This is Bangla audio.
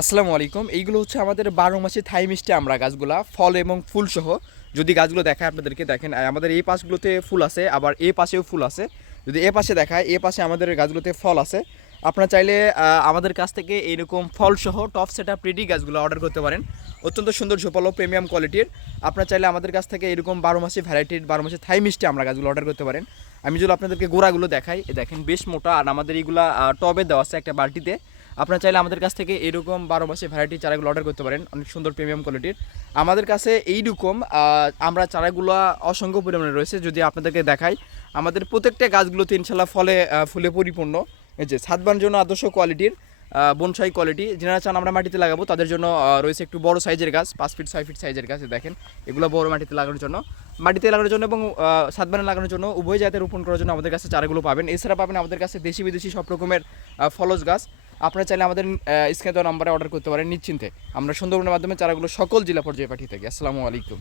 আসসালামু আলাইকুম। এইগুলো হচ্ছে আমাদের বারো মাসে থাই মিষ্টি আমরা গাছগুলা, ফল এবং ফুল সহ যদি গাছগুলো দেখায় আপনাদেরকে, দেখেন আমাদের এই পাশগুলোতে ফুল আছে, আবার এ পাশেও ফুল আছে। যদি এ পাশে দেখায়, এ পাশে আমাদের গাছগুলোতে ফল আছে। আপনারা চাইলে আমাদের কাছ থেকে এইরকম ফল সহ টপ সেট আপ রেডি গাছগুলো অর্ডার করতে পারেন। অত্যন্ত সুন্দর ঝোপালো, প্রিমিয়াম কোয়ালিটির। আপনারা চাইলে আমাদের কাছ থেকে এরকম বারো মাসে ভ্যারাইটির বারো মাসে থাই মিষ্টি আমরা গাছগুলো অর্ডার করতে পারেন। আমি যদি আপনাদেরকে গোড়াগুলো দেখাই দেখেন বেশ মোটা, আর আমাদের এইগুলা টবে দেওয়া আছে একটা বালতিতে। আপনারা চাইলে আমাদের কাছ থেকে এরকম বারো মাসে ভ্যারাইটি চারাগুলো অর্ডার করতে পারেন। অনেক সুন্দর প্রিমিয়াম কোয়ালিটির আমাদের কাছে এইরকম আমরা চারাগুলো অসংখ্য পরিমাণে রয়েছে। যদি আপনাদেরকে দেখাই, আমাদের প্রত্যেকটা গাছগুলোতে ইনশাল্লাহ ফলে ফুলে পরিপূর্ণ। এই যে সাতবার জন্য আদর্শ কোয়ালিটির বনসাই কোয়ালিটি যারা চান আমরা মাটিতে লাগাবো, তাদের জন্য রয়েছে একটু বড় সাইজের গাছ, পাঁচ ফিট ছয় ফিট সাইজের গাছ দেখেন। এগুলো বড় মাটিতে লাগানোর জন্য। মাটিতে লাগানোর জন্য এবং সাতবানে লাগানোর জন্য উভয় জাতের রোপণ করার জন্য আমাদের কাছে চারাগুলো পাবেন। এছাড়া পাবেন আমাদের কাছে দেশি বিদেশি সব রকমের ফলজ গাছ। আপনারা চাইলে আমাদের স্ক্রিনে দেওয়া নাম্বারে অর্ডার করতে পারেন নিশ্চিন্তে। আমরা সুন্দরবনের মাধ্যমে চারাগুলো সকল জেলা পর্যায়ে পাঠিয়ে থাকি। আসসালামু আলাইকুম।